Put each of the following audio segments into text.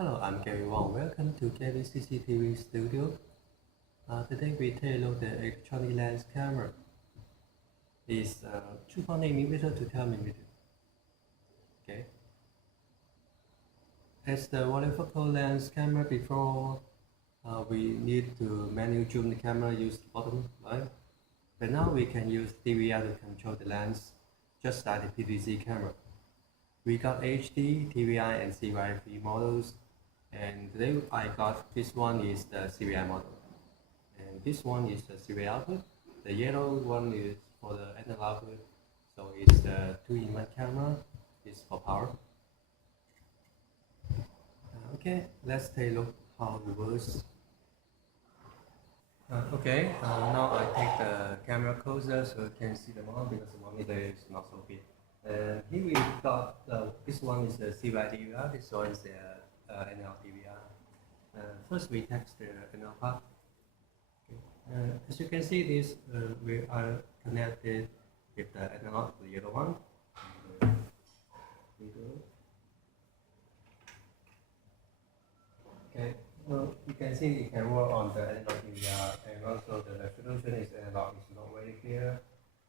Hello, I'm Gary Wong. Welcome to GaryCCTV studio. Today we take a look at the electronic lens camera. It's 2.8mm to 10mm. Okay. As the monofocal lens camera before, we need to manually zoom the camera, use the bottom, right? But now we can use DVR to control the lens, just like the PVC camera. We got HD, TVI, and CVI models. And today I got this one is the CVI model, and this one is the CVI output. The yellow one is for the analog output, so it's the 2-in-1 camera. It's for power. Okay, let's take a look how it works. Now I take the camera closer so you can see the model because the monitor is not so big. Here we got this one is the CVI DVR. This one is the analog DVR. First we test the analog part. Okay. As you can see, this we are connected with the analog, the yellow one. Okay, well, you can see it can work on the analog DVR, and also the resolution is analog, is not very clear.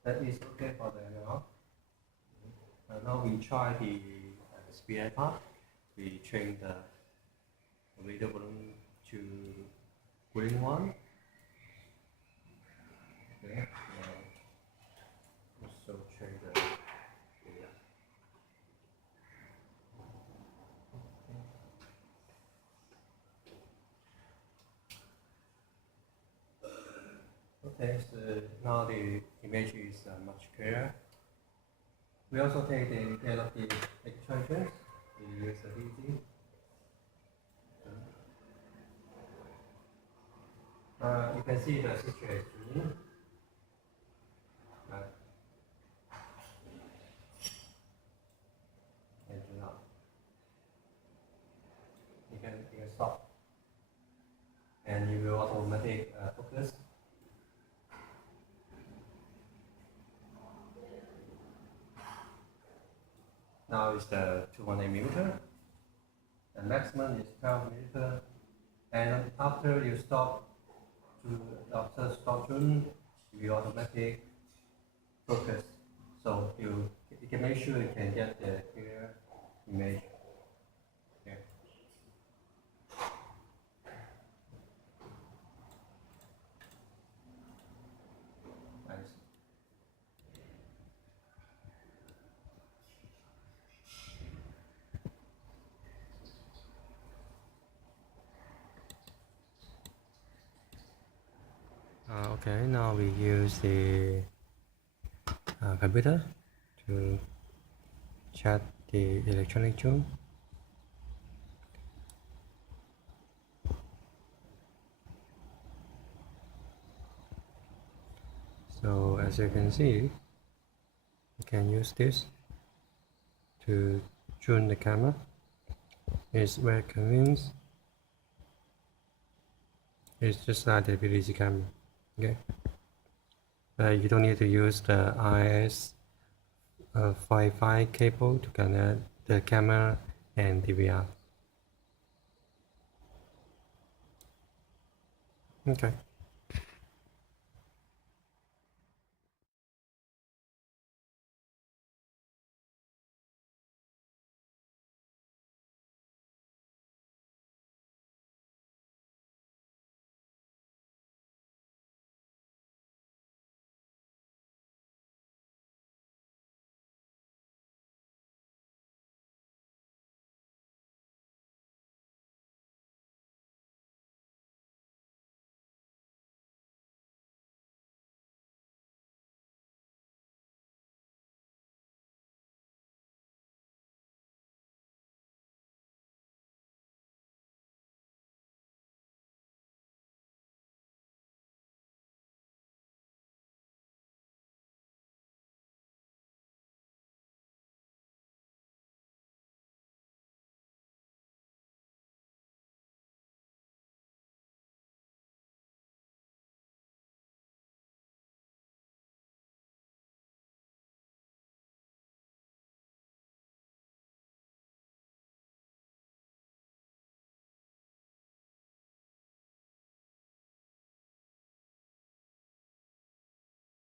That is okay for the analog. Now we try the SPI part. We change the video volume to green one. Okay. Also change the video. Okay, so now the image is much clearer. We also take the care of the extractions. We use the DC. You can see the situation. And do not. You can stop. And you will automatically focus. Now it's the 2.8mm. The maximum is 12mm. And after you stop zoom, you automatically focus. So you can make sure you can get the clear image. Okay. Nice. Okay, now we use the computer to check the electronic zoom. So as you can see, you can use this to zoom the camera. It's very convenient. It's just like the PVC camera. Okay, you don't need to use the RS-Wi-Fi cable to connect the camera and DVR. Okay.